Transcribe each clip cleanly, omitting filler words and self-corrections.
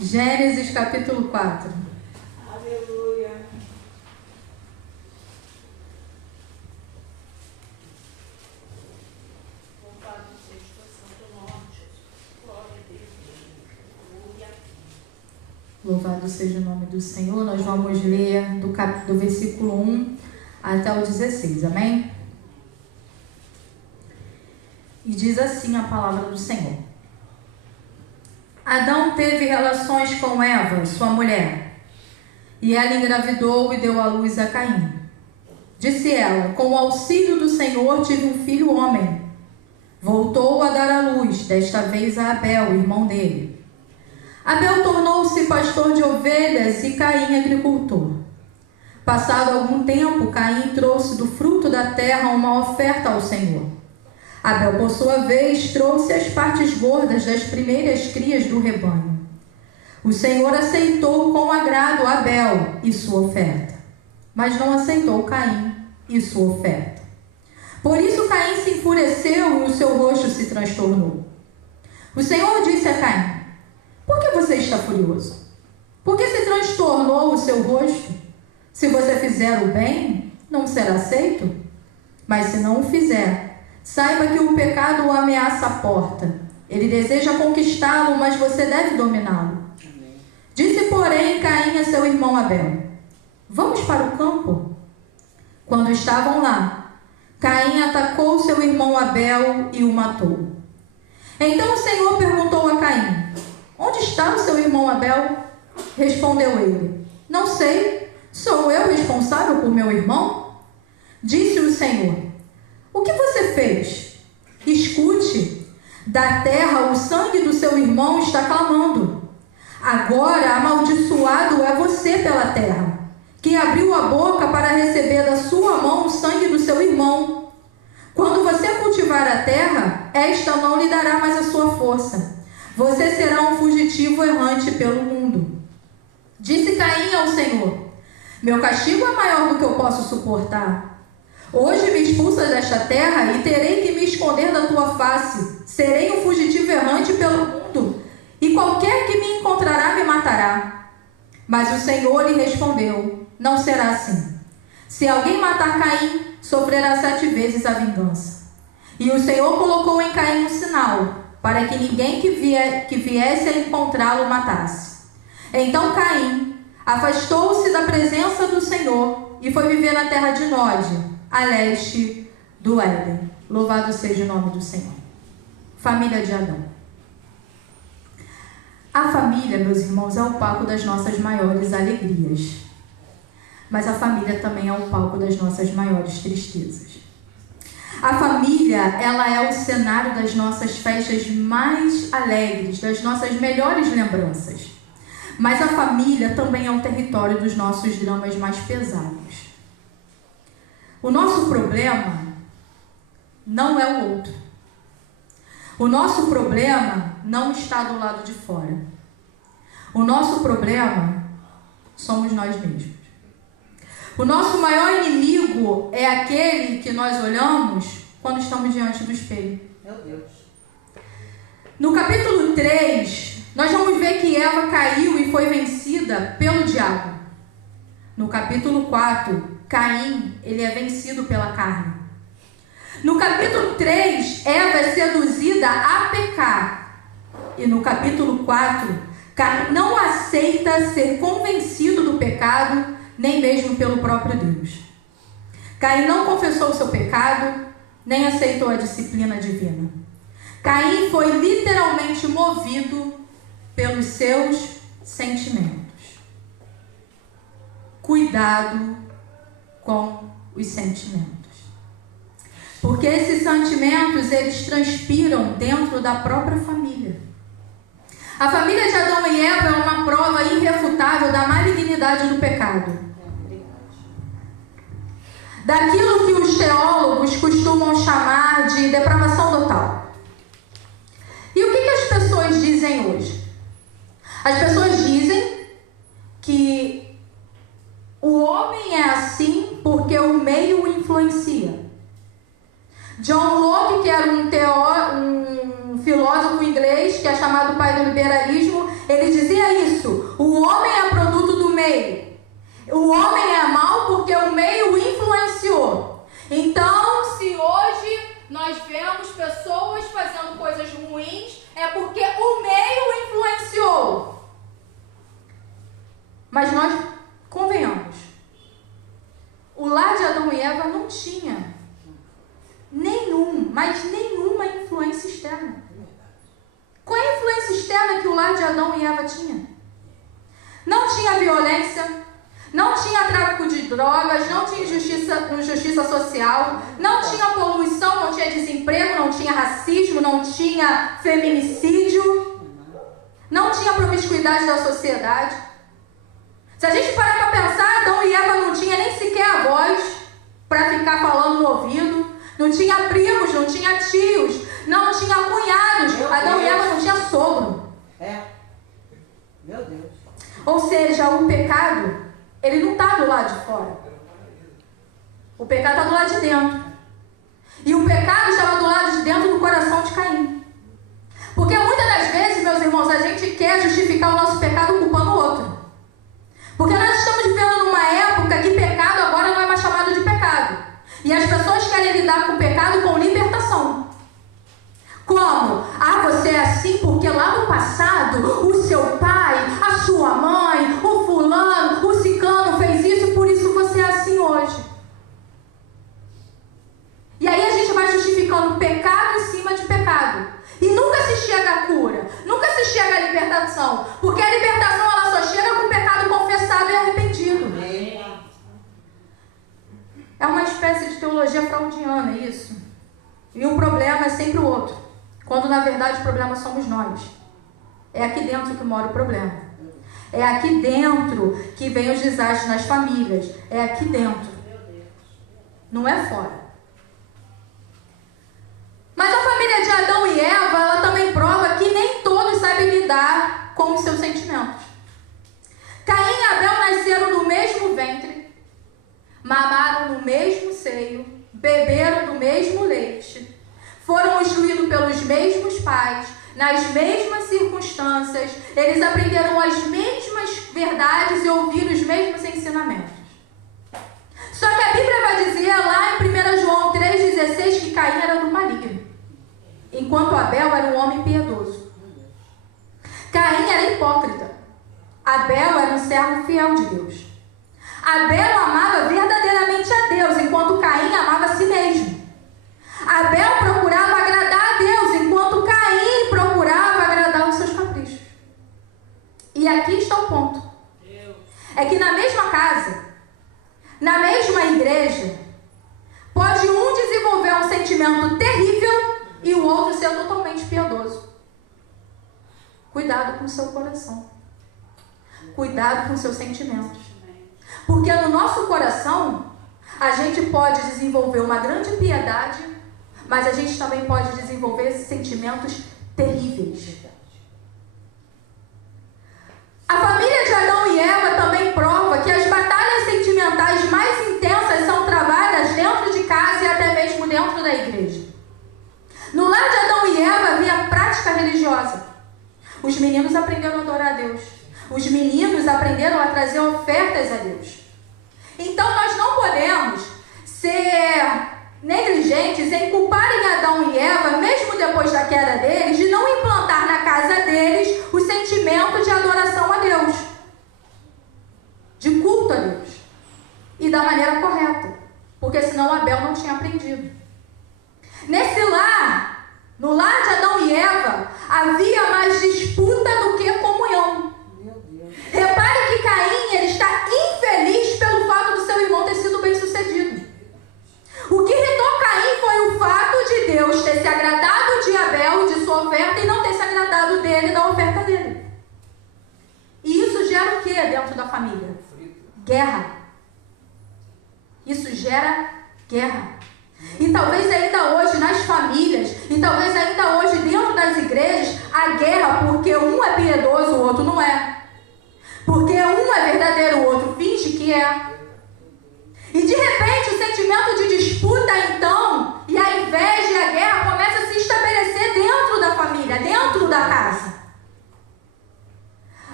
Gênesis capítulo 4. Aleluia. Louvado seja o santo nome, Jesus. Glória a Deus. Aleluia. Louvado seja o nome do Senhor. Nós vamos ler do versículo 1 até o 16, amém? E diz assim a palavra do Senhor. Adão teve relações com Eva, sua mulher, e ela engravidou e deu à luz a Caim. Disse ela: com o auxílio do Senhor tive um filho homem. Voltou a dar à luz, desta vez a Abel, irmão dele. Abel tornou-se pastor de ovelhas e Caim agricultor. Passado algum tempo, Caim trouxe do fruto da terra uma oferta ao Senhor. Abel, por sua vez, trouxe as partes gordas das primeiras crias do rebanho. O Senhor aceitou com agrado Abel e sua oferta, mas não aceitou Caim e sua oferta. Por isso Caim se enfureceu e o seu rosto se transtornou. O Senhor disse a Caim: por que você está furioso? Por que se transtornou o seu rosto? Se você fizer o bem, não será aceito? Mas se não o fizer, saiba que o pecado o ameaça a porta. Ele deseja conquistá-lo, mas você deve dominá-lo. Disse, porém, Caim a seu irmão Abel: vamos para o campo? Quando estavam lá, Caim atacou seu irmão Abel e o matou. Então o Senhor perguntou a Caim: onde está o seu irmão Abel? Respondeu ele: não sei, sou eu responsável por meu irmão? Disse o Senhor: o que você fez? Escute, da terra o sangue do seu irmão está clamando. Agora amaldiçoado é você pela terra, que abriu a boca para receber da sua mão o sangue do seu irmão. Quando você cultivar a terra, esta não lhe dará mais a sua força. Você será um fugitivo errante pelo mundo. Disse Caim ao Senhor: meu castigo é maior do que eu posso suportar. Hoje me expulsas desta terra e terei que me esconder da tua face. Serei um fugitivo errante pelo mundo, e qualquer que me encontrará me matará. Mas o Senhor lhe respondeu: não será assim. Se alguém matar Caim, sofrerá 7 vezes a vingança. E o Senhor colocou em Caim um sinal, para que ninguém que viesse a encontrá-lo matasse. Então Caim afastou-se da presença do Senhor e foi viver na terra de Nod, a leste do Éden. Louvado seja o nome do Senhor. Família de Adão. A família, meus irmãos, é o palco das nossas maiores alegrias. Mas a família também é o palco das nossas maiores tristezas. A família, ela é o cenário das nossas festas mais alegres, das nossas melhores lembranças. Mas a família também é o território dos nossos dramas mais pesados. O nosso problema não é o outro. O nosso problema não está do lado de fora. O nosso problema somos nós mesmos. O nosso maior inimigo é aquele que nós olhamos quando estamos diante do espelho. Meu Deus. No capítulo 3, nós vamos ver que Eva caiu e foi vencida pelo diabo. No capítulo 4, Caim, ele é vencido pela carne. No capítulo 3, Eva é seduzida a pecar. E no capítulo 4, Caim não aceita ser convencido do pecado, nem mesmo pelo próprio Deus. Caim não confessou o seu pecado, nem aceitou a disciplina divina. Caim foi literalmente movido pelos seus sentimentos. Cuidado com os sentimentos. Porque esses sentimentos, eles transpiram dentro da própria família. A família de Adão e Eva é uma prova irrefutável da malignidade do pecado. Daquilo que os teólogos costumam chamar de depravação total. E o que as pessoas dizem hoje? As pessoas dizem que o homem é assim porque o meio o influencia. John Locke, que era um filósofo inglês, que é chamado pai do liberalismo, ele dizia isso: Adão e Eva tinha. Não tinha violência, não tinha tráfico de drogas, não tinha injustiça social, não tinha poluição, não tinha desemprego, não tinha racismo, não tinha feminicídio, não tinha promiscuidade da sociedade. Se a gente parar para pensar, Adão e Eva não tinha nem sequer avós para ficar falando no ouvido, não tinha primos, não tinha tios, não tinha cunhados, Adão e Eva não tinha sogro. Meu Deus. Ou seja, o pecado, ele não está do lado de fora. O pecado está do lado de dentro. E o pecado estava do lado de dentro do coração de Caim. Porque muitas das vezes, meus irmãos, a gente quer justificar o nosso pecado culpando o outro. Porque nós estamos vivendo numa época que pecado agora não é mais chamado de pecado. E as pessoas querem lidar com o pecado com libertação. Como? Ah, você é assim porque lá no passado o seu pai, a sua mãe, o fulano, o ciclano fez isso, por isso você é assim hoje. E aí a gente vai justificando pecado em cima de pecado. E nunca se chega à cura, nunca se chega à libertação. Porque a libertação ela só chega com o pecado confessado e arrependido. É uma espécie de teologia fraudiana, isso. E o problema é sempre o outro. Quando na verdade o problema somos nós. É aqui dentro que mora o problema. É aqui dentro que vem os desastres nas famílias. É aqui dentro. Não é fora. Mas a família de Adão e Eva, ela também prova que nem todos sabem lidar com os seus sentimentos. Caim e Abel nasceram no mesmo ventre, mamaram no mesmo seio, beberam do mesmo leite, foram instruídos pelos mesmos pais, nas mesmas circunstâncias, eles aprenderam as mesmas verdades e ouviram os mesmos ensinamentos. Só que a Bíblia vai dizer lá em 1 João 3,16 que Caim era do maligno, enquanto Abel era um homem piedoso. Caim era hipócrita, Abel era um servo fiel de Deus. Abel amava verdadeiramente a Deus, enquanto Caim amava a si mesmo. Abel procurava agradar a Deus, enquanto Caim procurava agradar os seus caprichos. E aqui está o ponto. É que na mesma casa, na mesma igreja, pode um desenvolver um sentimento terrível e o outro ser totalmente piedoso. Cuidado com o seu coração. Cuidado com os seus sentimentos. Porque no nosso coração, a gente pode desenvolver uma grande piedade, mas a gente também pode desenvolver sentimentos terríveis. A família de Adão e Eva também prova que as batalhas sentimentais mais intensas são travadas dentro de casa e até mesmo dentro da igreja. No lar de Adão e Eva havia prática religiosa. Os meninos aprenderam a adorar a Deus. Os meninos aprenderam a trazer ofertas a Deus. Então nós não podemos ser negligentes em culparem Adão e Eva, mesmo depois da queda deles, de não implantar na casa deles o sentimento de adoração a Deus, de culto a Deus, e da maneira correta, porque senão Abel não tinha aprendido. Nesse lar, no lar de Adão e Eva, havia mais disputa do que comunhão. Repare que Caim ele está infeliz pelo fato do seu irmão ter sido bem sucedido. O que irritou Caim foi o fato de Deus ter se agradado de Abel e de sua oferta e não ter se agradado dele da oferta dele. E isso gera o que dentro da família? Guerra. Isso gera guerra. E talvez ainda hoje nas famílias, e talvez ainda hoje dentro das igrejas, a guerra porque um é piedoso, o outro não é. Porque um é verdadeiro, o outro finge que é. E de repente o sentimento de disputa então, e a inveja e a guerra começa a se estabelecer dentro da família, dentro da casa.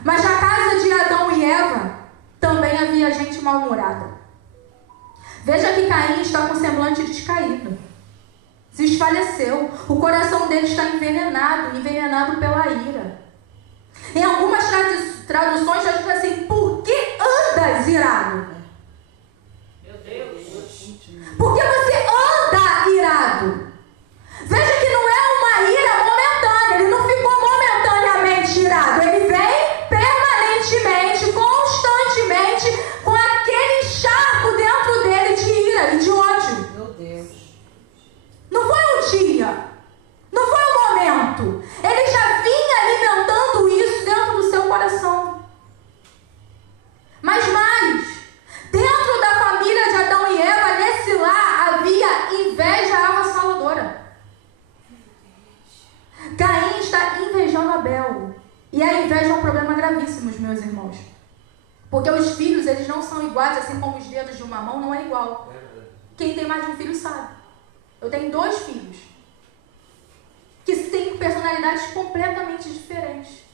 Mas na casa de Adão e Eva também havia gente mal-humorada. Veja que Caim está com o semblante descaído. Se esfaleceu. O coração dele está envenenado pela ira. Em algumas traduções já diz assim: por que andas irado? Meu Deus. Por que você anda irado? Veja que não é uma ira momentânea. Ele não ficou momentaneamente irado. Ele veio gravíssimos, meus irmãos. Porque os filhos, eles não são iguais, assim como os dedos de uma mão não é igual. Quem tem mais de um filho sabe. Eu tenho 2 filhos que têm personalidades completamente diferentes,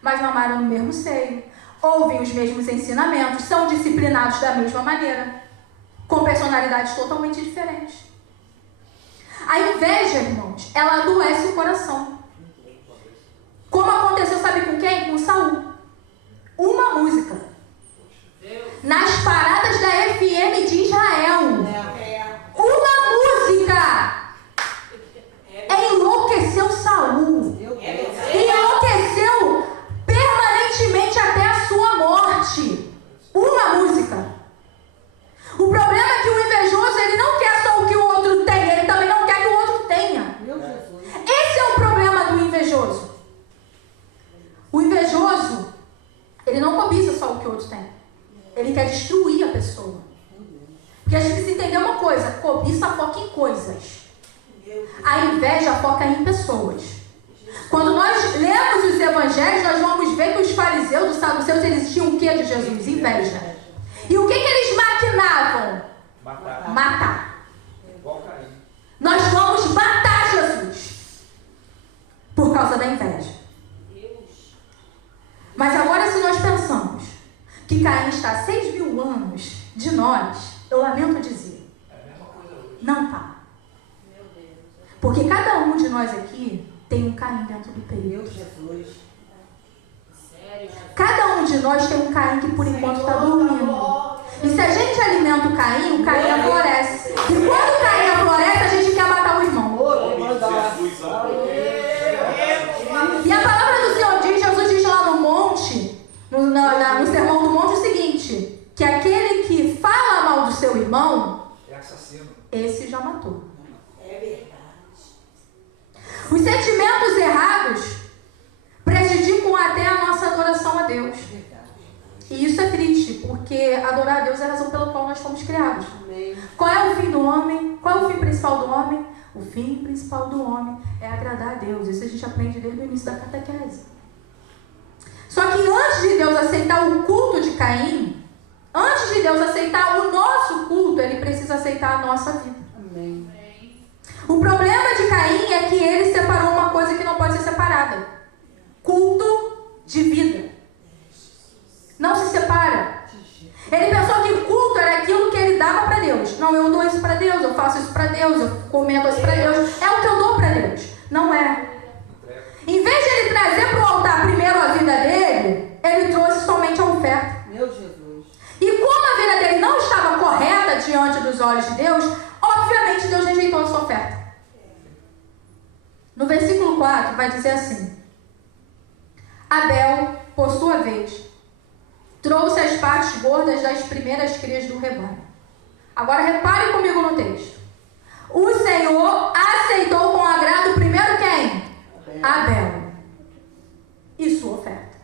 mas mamaram no mesmo seio, ouvem os mesmos ensinamentos, são disciplinados da mesma maneira, com personalidades totalmente diferentes. A inveja, irmãos, ela adoece o coração. Como aconteceu, sabe com quem? Com Saul. Uma música nas paradas da FM de Israel. Uma música enlouqueceu Saul. E enlouqueceu permanentemente até a sua morte. Uma música. O problema é que o invejoso, ele não quer só o que o outro tem, ele também não quer que o outro tenha. Esse é o problema do invejoso. O invejoso, ele não cobiça só o que o outro tem. Ele quer destruir a pessoa. Porque a gente precisa entender uma coisa: cobiça foca em coisas. A inveja foca em pessoas. Quando nós lemos os evangelhos, nós vamos ver que os fariseus, os saduceus, eles tinham o que de Jesus? Inveja. E o que eles maquinavam? Matar. Nós vamos matar Jesus por causa da inveja. Mas agora, se nós pensamos que Caim está a 6.000 anos de nós, eu lamento dizer, não está. Porque cada um de nós aqui tem um Caim dentro do peito. Cada um de nós tem um Caim que por enquanto está dormindo. E se a gente alimenta o Caim aflorece. E quando o Caim aflorece, a gente quer matar o irmão. E a palavra do Senhor diz, Jesus diz lá no monte, no Sermão do Monte, o seguinte: que aquele que fala mal do seu irmão é assassino. Esse já matou. É verdade. Os sentimentos errados prejudicam até a nossa adoração a Deus. E isso é triste, porque adorar a Deus é a razão pela qual nós fomos criados. Qual é o fim do homem? Qual é o fim principal do homem? O fim principal do homem é agradar a Deus. Isso a gente aprende desde o início da catequese. Só que antes de Deus aceitar o culto de Caim, antes de Deus aceitar o nosso culto, Ele precisa aceitar a nossa vida. Amém. O problema de Caim é que ele separou uma coisa que não pode ser separada: culto de vida. Não se separa. Ele pensou que culto era aquilo que ele dava para Deus. Não, eu dou isso para Deus, eu faço isso para Deus, eu comendo isso para Deus. É o que eu dou para Deus. Não é. Em vez de ele trazer para o altar primeiro a vida dele, ele trouxe somente a oferta. Meu Jesus. E como a vida dele não estava correta diante dos olhos de Deus, obviamente Deus rejeitou a sua oferta. No versículo 4 vai dizer assim: Abel, por sua vez, trouxe as partes gordas das primeiras crias do rebanho. Agora repare comigo no texto. O Senhor aceitou com agrado primeiro quem? Abel. E sua oferta.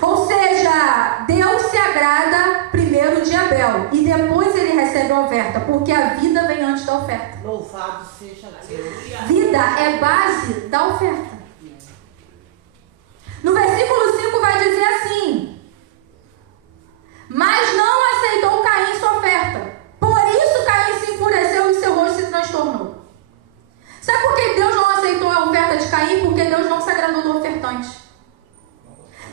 Ou seja, Deus se agrada primeiro de Abel e depois ele recebe a oferta, porque a vida vem antes da oferta. Louvado seja Deus. Vida é base da oferta. No versículo 5 vai dizer assim: mas não aceitou Caim sua oferta. Por isso Caim se enfureceu e seu rosto se transtornou. Sabe por que Deus não aceitou a oferta de Caim? Porque Deus não se agradou do ofertante.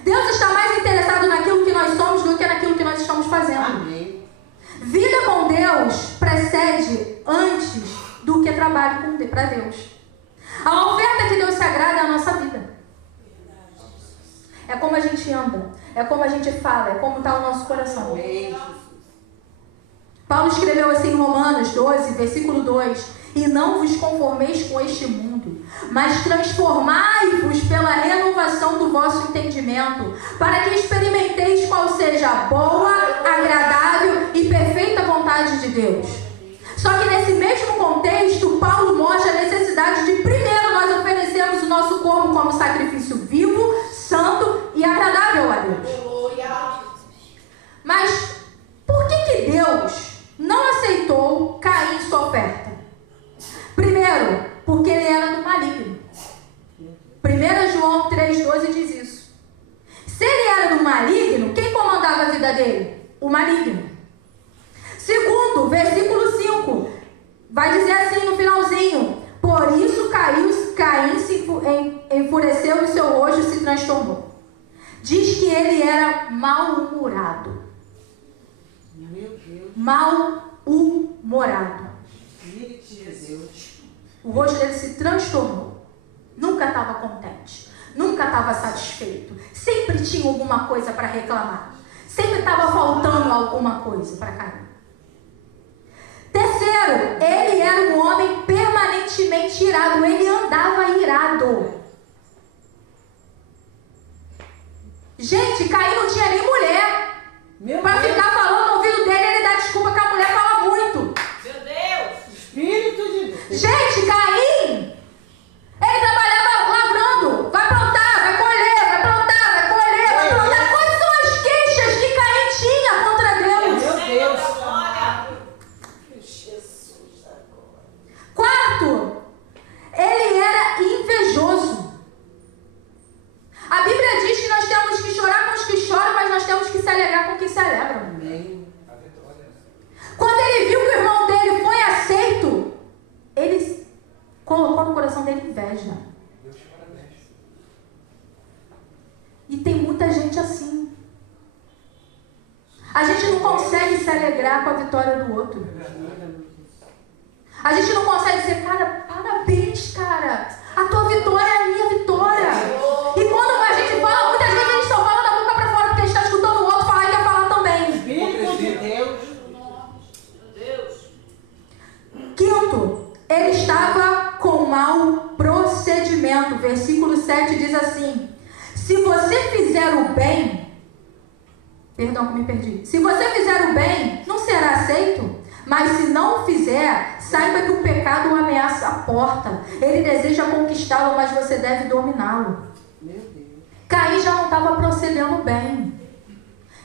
Deus está mais interessado naquilo que nós somos do que naquilo que nós estamos fazendo. Amém. Vida com Deus precede antes do que trabalho para Deus. A oferta que Deus se agrada é a nossa vida. É como a gente anda, é como a gente fala, é como está o nosso coração. Amém. Paulo escreveu assim em Romanos 12, versículo 2: e não vos conformeis com este mundo, mas transformai-vos pela renovação do vosso entendimento, para que experimenteis qual seja a boa, agradável e perfeita vontade de Deus. Só que nesse mesmo contexto, Paulo mostra a necessidade de primeiro nós oferecermos o nosso corpo como sacrifício vivo, santo e agradável a Deus. Mas por que Deus não aceitou Caim sua oferta? Primeiro, porque ele era do maligno. 1 João 3,12 diz isso. dele? O maligno. Segundo, versículo 5, vai dizer assim no finalzinho: por isso Caim se enfureceu e seu rosto se transtornou. Diz que ele era mal-humorado. Meu Deus. Mal-humorado. Deus. O rosto dele se transtornou. Nunca estava contente. Nunca estava satisfeito. Sempre tinha alguma coisa para reclamar. Sempre estava faltando alguma coisa para Caim. Terceiro, ele era um homem permanentemente irado. Ele andava irado. Gente, Caim não tinha nem mulher. Para ficar falando no ouvido dele, ele dá desculpa que a mulher fala muito. Meu Deus! Espírito de Deus. Gente, Caim, ele trabalhava lavrando. Vai plantar, vai colher, vai plantar, vai colher, vai plantar. Quais são as queixas que Caim tinha contra Deus? Meu Deus. Jesus agora. Quarto, ele era invejoso. A Bíblia diz que nós temos que chorar com os que choram, mas nós temos que se alegrar com quem se alegra. Amém. Quando ele viu que o irmão dele foi aceito, ele colocou no coração dele inveja. E tem muita gente assim. A gente não consegue se alegrar com a vitória do outro. A gente não consegue dizer, cara, parabéns, cara. A tua vitória é a minha vitória. E quando a gente fala, muitas vezes a gente só fala da boca pra fora, porque a gente está escutando o outro falar e quer falar também. Espírito de Deus. Meu Deus! Quinto, ele estava com mau procedimento. Versículo 7 diz assim: se você fizer o bem, perdão que me perdi. Se você fizer o bem, não será aceito. Mas se não fizer, saiba que o pecado o ameaça a porta. Ele deseja conquistá-lo, mas você deve dominá-lo. Meu Deus. Caim já não estava procedendo bem.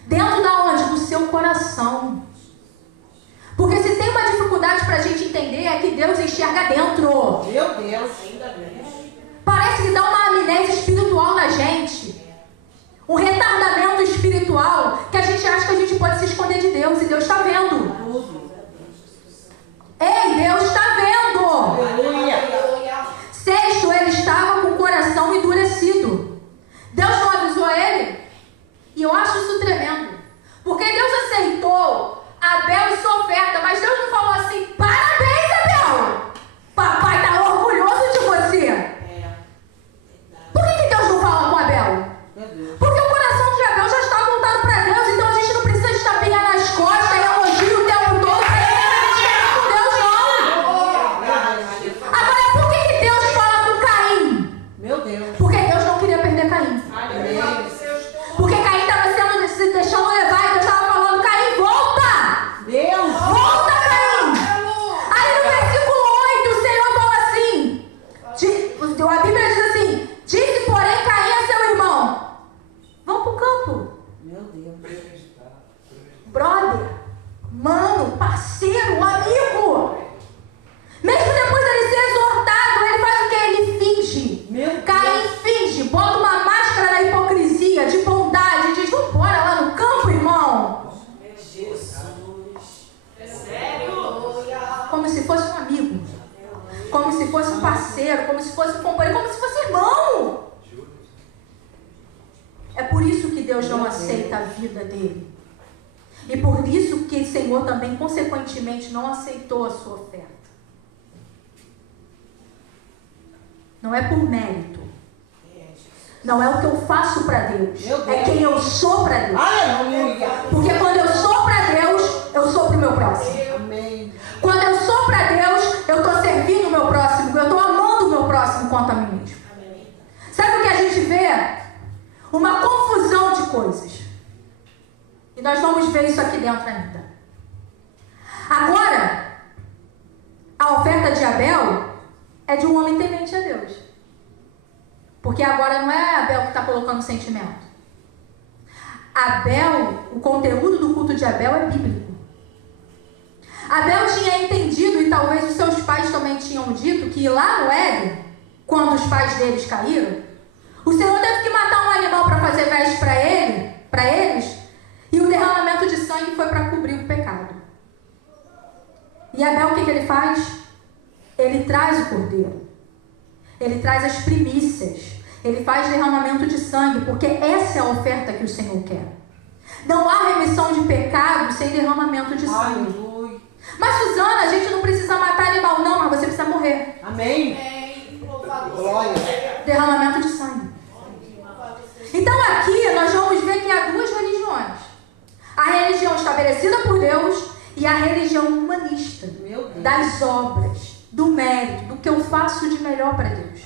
Dentro da onde? Do seu coração. Porque se tem uma dificuldade para a gente entender, é que Deus enxerga dentro. Meu Deus. Ainda bem. Parece que dá uma amnésia espiritual na gente. Um retardamento espiritual, que a gente acha que a gente pode se esconder de Deus, e Deus está vendo. Tudo. Ei, Deus está vendo. Aleluia. Sexto, ele estava com o coração endurecido. Deus não avisou ele? E eu acho isso tremendo. Porque Deus aceitou Abel e sua oferta, mas Deus não falou assim: parabéns, Abel! Papai está orgulhoso de você. Por que Deus não fala com Abel? Meu Deus. Porque o coração de Abel já está voltado para Deus, então a gente não precisa estapear nas costas e elogio o tempo todo para ele com Deus, não. Agora, por que Deus fala com Caim? Meu Deus. Porque Deus não queria perder Caim. Porque Caim estava se deixando levar e Deus estava falando: Caim, volta! Deus. Volta, Caim! Aí no versículo 8, o Senhor fala assim, a Bíblia diz assim: disse, porém, Caim a seu irmão: vamos para o campo. Meu Deus. Brother, mano, parceiro, amigo. Mesmo depois dele ser exortado, ele faz o que? Ele finge. Meu Caim finge, bota uma máscara da hipocrisia, de bondade, diz: vamos embora lá no campo, irmão. Jesus! É sério? Como se fosse um amigo, como se fosse um parceiro, como se fosse um companheiro, como se fosse irmão. É por isso que Deus não aceita a vida dele. E por isso que o Senhor também, consequentemente, não aceitou a sua oferta. Não é por mérito. Não é o que eu faço para Deus. Meu Deus. É quem eu sou para Deus. Aleluia. Porque quando eu sou para Deus, eu sou para o meu próximo. Amém. Quando eu sou para Deus, eu estou servindo o meu próximo. Eu estou amando o meu próximo quanto a mim mesmo. Sabe o que a gente vê? Uma confusão de coisas. E nós vamos ver isso aqui dentro ainda. Agora, a oferta de Abel é de um homem temente a Deus. Porque agora não é Abel que está colocando sentimento. Abel, o conteúdo do culto de Abel é bíblico. Abel tinha entendido, e talvez os seus pais também tinham dito, que lá no Éden, quando os pais deles caíram, o Senhor teve que matar um animal para fazer veste para eles, e o derramamento que ele faz? Ele traz o cordeiro. Ele traz as primícias. Ele faz derramamento de sangue, porque essa é a oferta que o Senhor quer. Não há remissão de pecados sem derramamento de sangue. Aleluia. Mas, Suzana, a gente não precisa matar animal, não, mas você precisa morrer. Amém. Amém. Louvado Glória. seja. Derramamento de sangue. Louvado seja. Então, aqui nós vamos ver que há duas religiões: a religião estabelecida por Deus e a religião humanista, Meu Deus. das obras, do mérito, do que eu faço de melhor para Deus.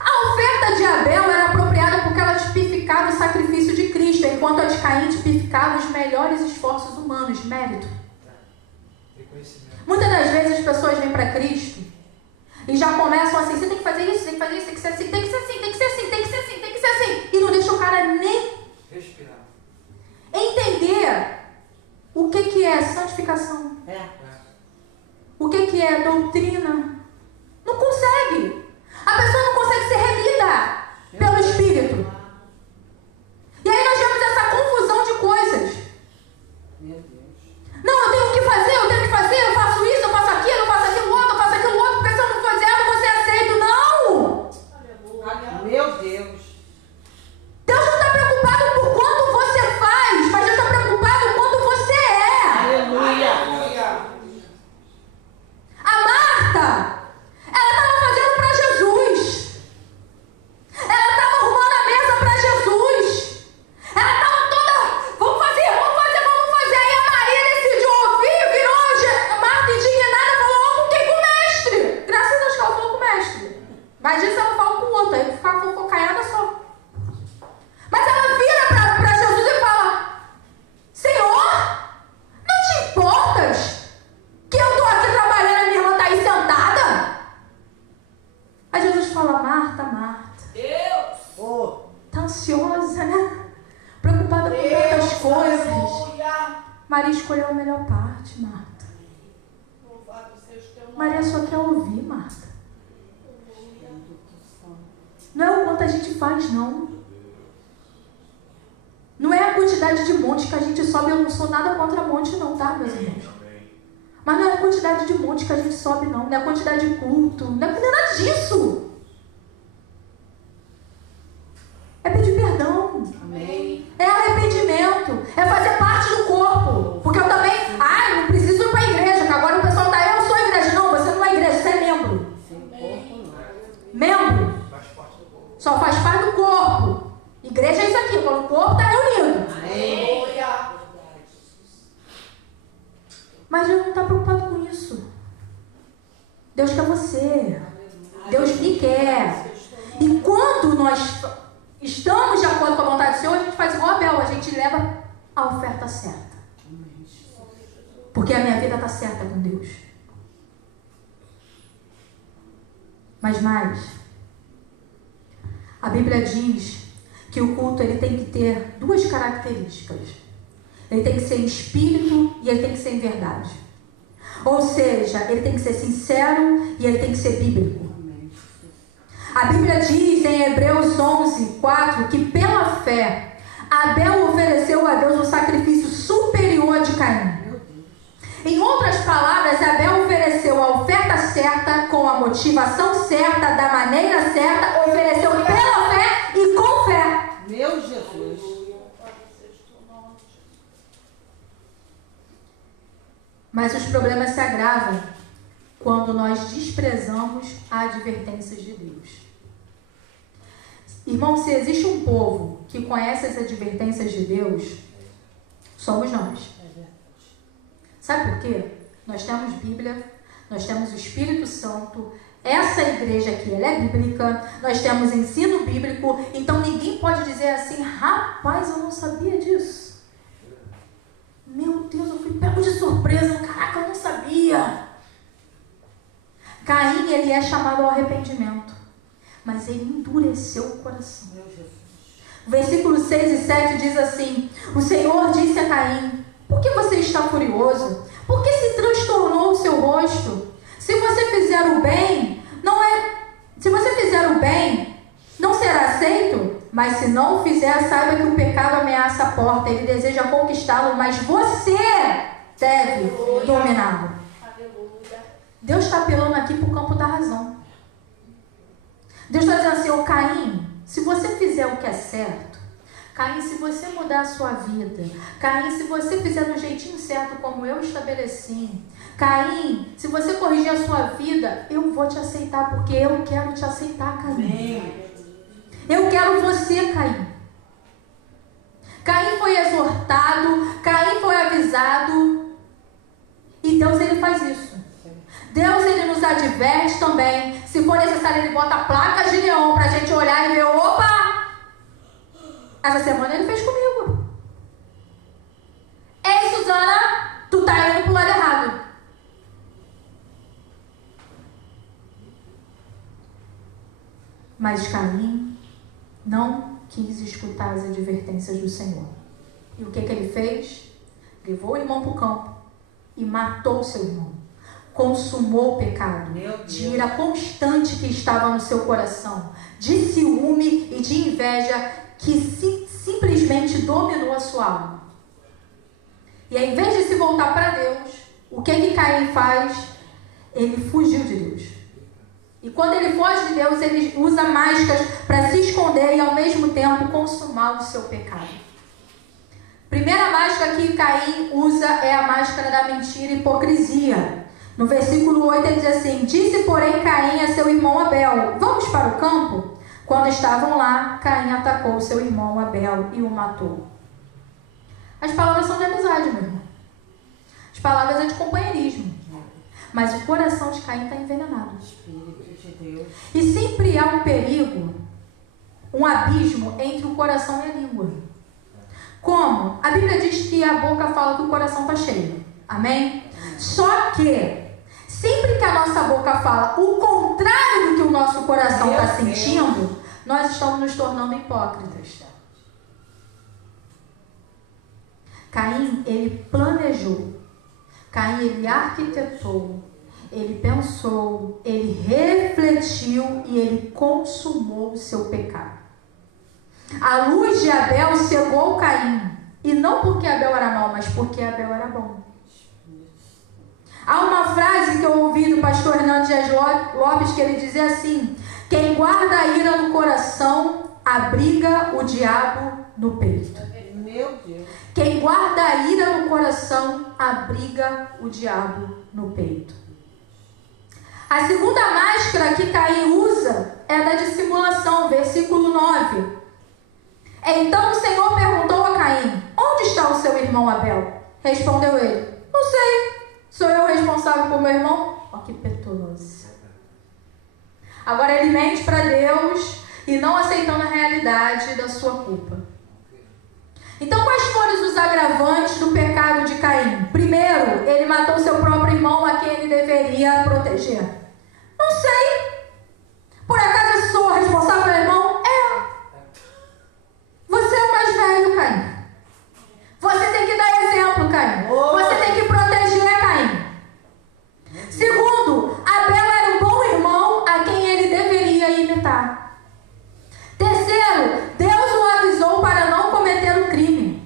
A oferta de Abel era apropriada porque ela tipificava o sacrifício de Cristo, enquanto a de Caim tipificava os melhores esforços humanos, mérito. Muitas das vezes as pessoas vêm para Cristo e já começam assim: você tem que fazer isso, tem que fazer isso, tem que ser assim, tem que ser assim, tem que ser assim, tem que ser assim, tem que ser assim. E não deixa o cara nem respirar. Entender o que é santificação, o que é doutrina. Não consegue. A pessoa não consegue ser remida pelo Espírito. E aí nós vemos essa confusão de coisas. Meu Deus. Não, eu tenho que fazer, eu faço isso, eu faço aquilo, eu faço aquilo outro, porque se eu não fizer, eu não vou ser aceito. Não! Aleluia. Meu Deus. Deus não está preocupado por quanto você faz, mas Deus está preocupado com quanto você é. Aleluia. A Marta, ela estava fazendo para Jesus. Ela estava arrumando a mesa para Jesus. Ela estava toda: vamos fazer. Aí a Maria decidiu ouvir, virou Marta indignada e falou: ok, com o mestre. Graças a Deus que ela falou com o mestre. Mas isso ela fala com o outro, aí ficava fofocaiada só. Mas ela vira para Jesus e fala: Senhor, não te importas que eu estou aqui trabalhando e minha irmã está aí sentada? Aí Jesus fala: Marta, Marta, Deus. Oh, tá ansiosa, né? Preocupada com tantas coisas. Aleluia. Maria escolheu a melhor parte, Marta. Louvado seja o teu nome. Maria só quer ouvir, Marta. Aleluia. Não é o quanto a gente faz, não. Não é a quantidade de monte que a gente sobe. Eu não sou nada contra monte, não, tá, meus irmãos? Mas não é a quantidade de monte que a gente sobe, não. Não é a quantidade de culto. Não é nada disso. É pedir perdão. amém. É arrependimento. É fazer parte do corpo. Porque eu também... não preciso ir para a igreja, que agora o pessoal tá: eu sou igreja. Não, você não é igreja, você é membro. Sem corpo não. Membro. Faz parte do corpo. Só faz parte do corpo. Igreja é isso aqui. Quando o corpo está reunido. Aleluia. Mas Deus não está preocupado com isso. Deus quer você. Deus me quer. E quando nós estamos de acordo com a vontade do Senhor, a gente faz igual Abel. A gente leva a oferta certa. Porque a minha vida está certa com Deus. Mas mais, a Bíblia diz que o culto ele tem que ter duas características. Ele tem que ser em espírito e ele tem que ser em verdade. Ou seja, ele tem que ser sincero e ele tem que ser bíblico. A Bíblia diz em Hebreus 11:4 que pela fé Abel ofereceu a Deus um sacrifício superior de Caim. Em outras palavras, Abel ofereceu a oferta certa, com a motivação certa, da maneira certa, ofereceu pela fé e com fé. Meu Jesus. Louvado seja o teu nome. Mas os problemas se agravam quando nós desprezamos a advertência de Deus. Irmão, se existe um povo que conhece as advertências de Deus, somos nós. Sabe por quê? Nós temos Bíblia, nós temos o Espírito Santo, essa igreja aqui ela é bíblica, nós temos ensino bíblico, então ninguém pode dizer assim: rapaz, eu não sabia disso. Meu Deus, eu fui pego de surpresa, caraca, eu não sabia. Caim, ele é chamado ao arrependimento, mas ele endureceu o coração. Meu Jesus. Versículos 6 e 7 diz assim: o Senhor disse a Caim: por que você está furioso? Por que se transtornou o seu rosto? Se você fizer o bem, não será aceito. Mas se não fizer, saiba que o pecado ameaça a porta. Ele deseja conquistá-lo, mas você deve dominá-lo. Aleluia. Deus está apelando aqui para o campo da razão. Deus está dizendo assim, ô Caim, se você fizer o que é certo, Caim, se você mudar a sua vida, Caim, se você fizer do jeitinho certo como eu estabeleci, Caim, se você corrigir a sua vida, eu vou te aceitar, porque eu quero te aceitar, Caim. Eu quero você, Caim. Caim foi exortado, Caim foi avisado, e Deus, ele faz isso. Deus, ele nos adverte também. Se for necessário, ele bota placas de neon para a gente olhar e ver, opa! Essa semana ele fez comigo. Ei, Suzana, tu tá indo pro lado errado. Mas Caim não quis escutar as advertências do Senhor. E o que ele fez? Levou o irmão para o campo e matou o seu irmão. Consumou o pecado de ira constante que estava no seu coração, de ciúme e de inveja que simplesmente dominou a sua alma. E aí, em vez de se voltar para Deus, o que Caim faz? Ele fugiu de Deus. E quando ele foge de Deus, ele usa máscaras para se esconder e ao mesmo tempo consumar o seu pecado. Primeira máscara que Caim usa é a máscara da mentira e hipocrisia. No versículo 8 ele diz assim, disse porém Caim a seu irmão Abel, vamos para o campo? Quando estavam lá, Caim atacou seu irmão Abel e o matou. As palavras são de amizade, meu irmão. As palavras é de companheirismo. Mas o coração de Caim está envenenado. E sempre há um perigo, um abismo entre o coração e a língua. Como? A Bíblia diz que a boca fala que o coração está cheio. Amém? Só que, sempre que a nossa boca fala o contrário do que o nosso coração está sentindo, nós estamos nos tornando hipócritas. Caim, ele planejou. Caim, ele arquitetou. Ele pensou, ele refletiu e ele consumou o seu pecado. A luz de Abel cegou Caim. E não porque Abel era mau, mas porque Abel era bom. Há uma frase que eu ouvi do pastor Hernandes Dias Lopes que ele dizia assim: quem guarda a ira no coração, abriga o diabo no peito. Meu Deus. Quem guarda a ira no coração, abriga o diabo no peito. A segunda máscara que Caim usa é da dissimulação, versículo 9. Então o Senhor perguntou a Caim, onde está o seu irmão Abel? Respondeu ele, não sei, sou eu responsável por meu irmão? Ó, que petulância. Agora ele mente para Deus e não aceitando a realidade da sua culpa. Então quais foram os agravantes do pecado de Caim? Primeiro, ele matou seu próprio irmão a quem ele deveria proteger. Não sei. Por acaso eu sou responsável pelo irmão? É. Você é o mais velho, Caim. Você tem que dar exemplo, Caim. Você tem que proteger, Caim. Segundo, Abel era um bom irmão a quem ele deveria imitar. Terceiro, Deus o avisou para não cometer o crime.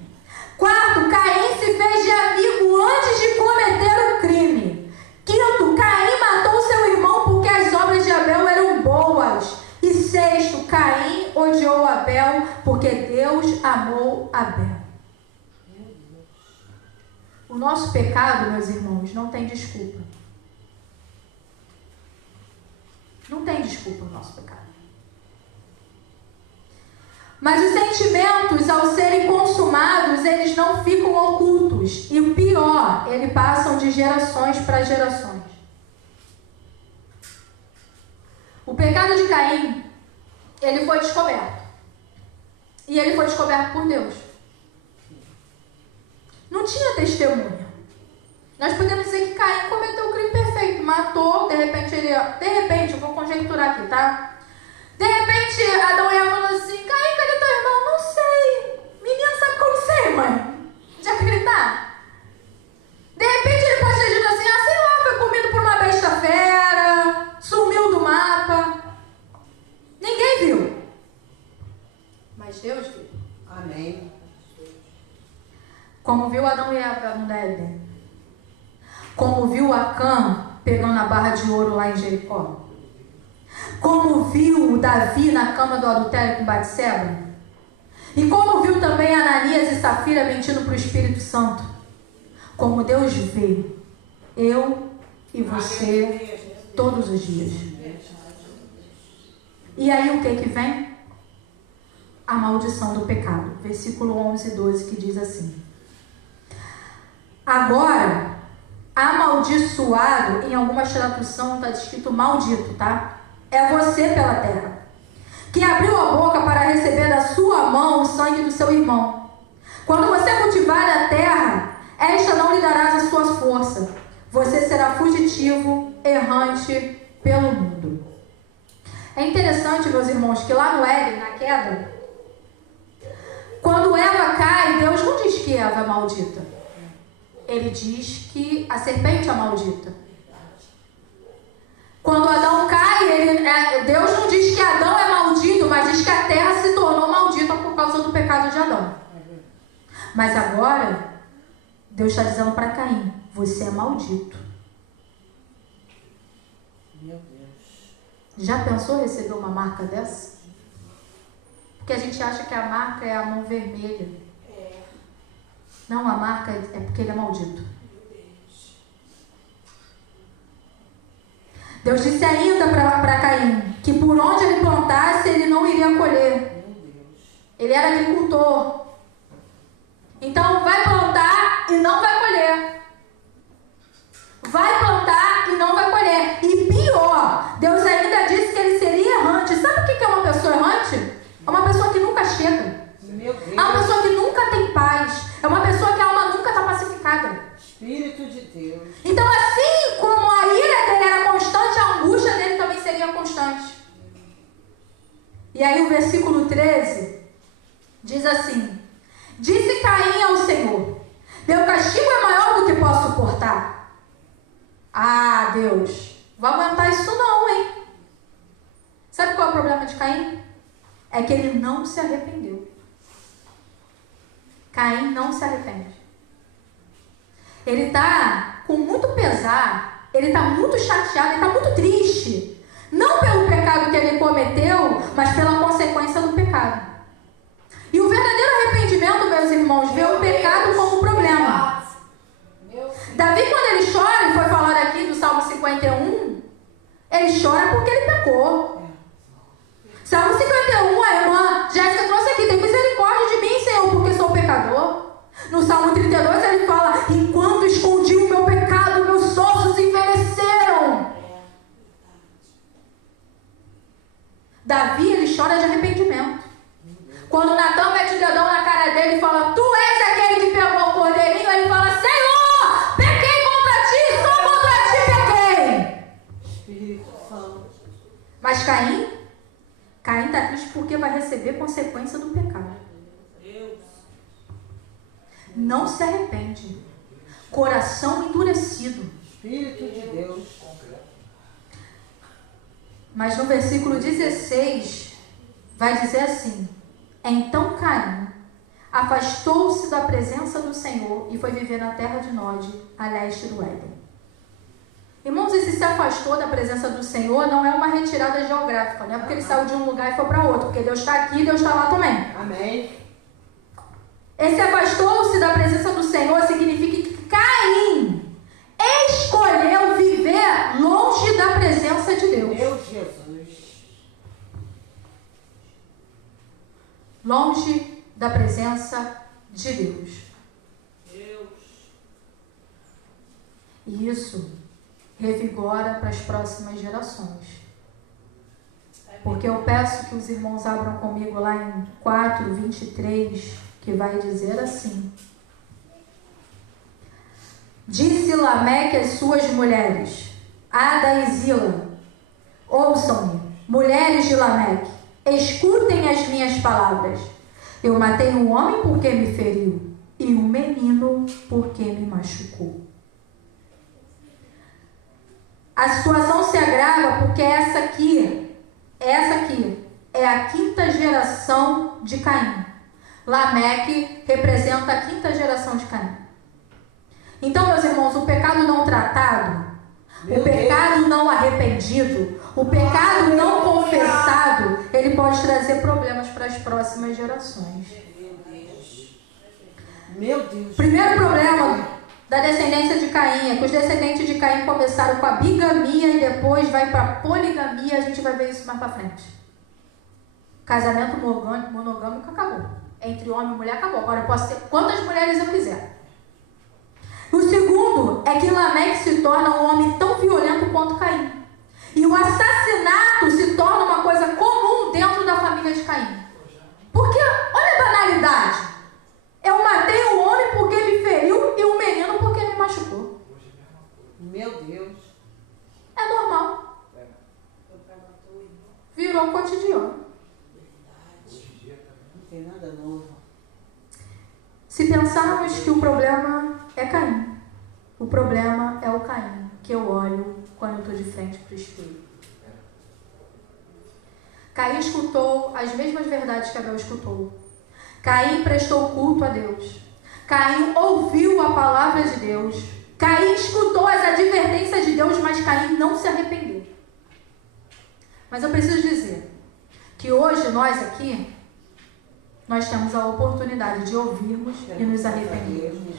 Quarto, Caim se fez de amigo antes de cometer o crime. Quinto, Caim matou seu irmão porque as obras de Abel eram boas. E sexto, Caim odiou Abel porque Deus amou Abel. O nosso pecado, meus irmãos, não tem desculpa. Não tem desculpa o nosso pecado. Mas os sentimentos, ao serem consumados, eles não ficam ocultos. E o pior, eles passam de gerações para gerações. O pecado de Caim, ele foi descoberto. E ele foi descoberto por Deus. Não tinha testemunha. Nós podemos dizer que Caim cometeu o crime perfeito, matou, de repente, eu vou conjecturar aqui, tá? De repente, Adão e Eva falaram assim, Caim, cadê teu irmão? Não sei. Menino, sabe que eu não sei, mãe? De acreditar. De repente, ele pode ter dito assim, sei lá, foi comido por uma besta fera, sumiu do mapa. Ninguém viu. Mas Deus viu. Amém. Como viu Adão e Eva no Éden. Como viu Acã pegando a barra de ouro lá em Jericó? Como viu Davi na cama do adultério com Batseba? E como viu também Ananias e Safira mentindo para o Espírito Santo? Como Deus vê, eu e você, todos os dias. E aí o que vem? A maldição do pecado. Versículo 11 e 12 que diz assim: agora, amaldiçoado, em algumas traduções está escrito maldito, tá? É você pela terra, que abriu a boca para receber da sua mão o sangue do seu irmão. Quando você cultivar a terra, esta não lhe dará a sua força. Você será fugitivo, errante pelo mundo. É interessante, meus irmãos, que lá no Éden, na queda, quando Eva cai, Deus não diz que Eva é maldita. Ele diz que a serpente é maldita. Quando Adão cai, Deus não diz que Adão é maldito, mas diz que a terra se tornou maldita por causa do pecado de Adão. Mas agora, Deus está dizendo para Caim: você é maldito. Meu Deus. Já pensou receber uma marca dessa? Porque a gente acha que a marca é a mão vermelha. Não, a marca é porque ele é maldito. Deus disse ainda para Caim que por onde ele plantasse, ele não iria colher. Ele era agricultor. Então, vai plantar e não vai colher. Vai plantar e não vai colher. E pior, Deus ainda disse que ele seria errante. Sabe o que é uma pessoa errante? É uma pessoa que nunca chega. É uma pessoa que nunca tem paz. É uma pessoa que a alma nunca está pacificada. Espírito de Deus. Então, assim como a ira dele era constante, a angústia dele também seria constante. E aí o versículo 13 diz assim: disse Caim ao Senhor: meu castigo é maior do que posso suportar. Ah, Deus, vou aguentar isso não, hein? Sabe qual é o problema de Caim? É que ele não se arrependeu. Caim não se arrepende. Ele está com muito pesar, ele está muito chateado, ele está muito triste. Não pelo pecado que ele cometeu, mas pela consequência do pecado. E o verdadeiro arrependimento, meus irmãos, vê o pecado como problema. Davi, quando ele chora, e foi falado aqui do Salmo 51, ele chora porque ele pecou. Salmo 51, a irmã Jéssica trouxe aqui: tem misericórdia de mim, Senhor, porque sou pecador. No Salmo 32 ele fala: enquanto escondi o meu pecado, meus ossos envelheceram. Davi, ele chora de arrependimento. Quando Natan mete o dedão na cara dele e fala: tu és aquele que pegou o cordeirinho, ele fala: Senhor, pequei contra ti, só contra ti pequei. Espírito Santo. Mas Caim está triste porque vai receber consequência do pecado. Não se arrepende. Coração endurecido. Espírito de Deus. Mas no versículo 16 vai dizer assim: então Caim afastou-se da presença do Senhor e foi viver na terra de Nod, a leste do Éden. Irmãos, esse se afastou da presença do Senhor não é uma retirada geográfica, não é porque ele saiu de um lugar e foi para outro, porque Deus está aqui e Deus está lá também. Amém. Esse afastou-se da presença do Senhor significa que Caim escolheu viver longe da presença de Deus. Meu Jesus. Longe da presença de Deus. E isso revigora para as próximas gerações. Porque eu peço que os irmãos abram comigo lá em 4:23, que vai dizer assim: disse Lameque às suas mulheres, Ada e Zila: ouçam-me, mulheres de Lameque, escutem as minhas palavras. Eu matei um homem porque me feriu, e um menino porque me machucou. A situação se agrava porque essa aqui é a quinta geração de Caim. Lameque representa a quinta geração de Caim. Então, meus irmãos, o pecado não tratado O pecado não arrependido, o pecado não confessado, ele pode trazer problemas para as próximas gerações. Meu Deus. Primeiro problema da descendência de Caim é que os descendentes de Caim começaram com a bigamia e depois vai para a poligamia. A gente vai ver isso mais para frente. Casamento monogâmico acabou. Entre homem e mulher acabou. Agora eu posso ter quantas mulheres eu quiser. O segundo é que Lameque se torna um homem tão violento quanto Caim. E o assassinato se torna uma coisa comum dentro da família de Caim. Porque, olha a banalidade. Eu matei o homem porque me feriu e o menino porque me machucou. Meu Deus. É normal. Virou cotidiano. Não tem nada novo. Se pensarmos que o problema é Caim, o problema é o Caim que eu olho quando eu estou de frente para o espelho. Caim escutou as mesmas verdades que Abel escutou. Caim prestou culto a Deus. Caim ouviu a palavra de Deus. Caim escutou as advertências de Deus, mas Caim não se arrependeu. Mas eu preciso dizer que hoje nós aqui, nós temos a oportunidade de ouvirmos e nos arrependermos.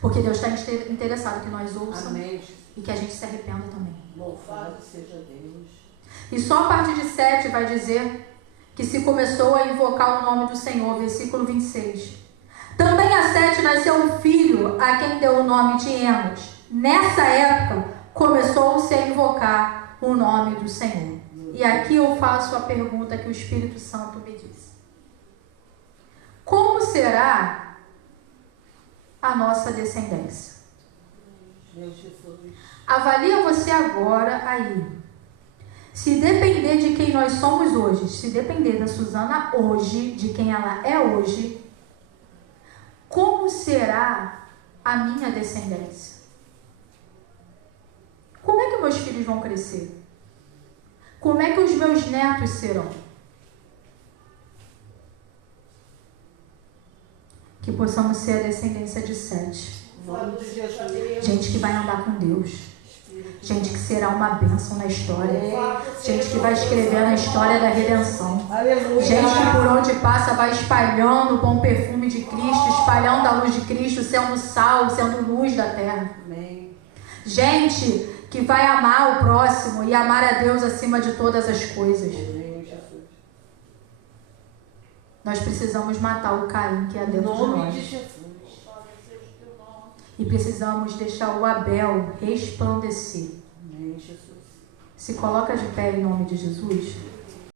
Porque Deus está interessado que nós ouçamos e que a gente se arrependa também. Louvado seja Deus. E só a partir de 7 vai dizer que se começou a invocar o nome do Senhor, versículo 26. Também a 7 nasceu um filho a quem deu o nome de Enos. Nessa época começou-se a invocar o nome do Senhor. E aqui eu faço a pergunta que o Espírito Santo me disse. Como será a nossa descendência? Meu Jesus. Avalia você agora aí. Se depender de quem nós somos hoje, se depender da Suzana hoje, de quem ela é hoje, como será a minha descendência? Como é que meus filhos vão crescer? Como é que os meus netos serão? Que possamos ser a descendência de Sete. Gente que vai andar com Deus. Gente que será uma bênção na história. Gente que vai escrever na história da redenção. Gente que por onde passa vai espalhando o bom perfume de Cristo, espalhando a luz de Cristo, sendo sal, sendo luz da terra. Gente que vai amar o próximo e amar a Deus acima de todas as coisas. Nós precisamos matar o Caim que é dentro de nós. E precisamos deixar o Abel resplandecer. Amém, Jesus. Se coloca de pé em nome de Jesus.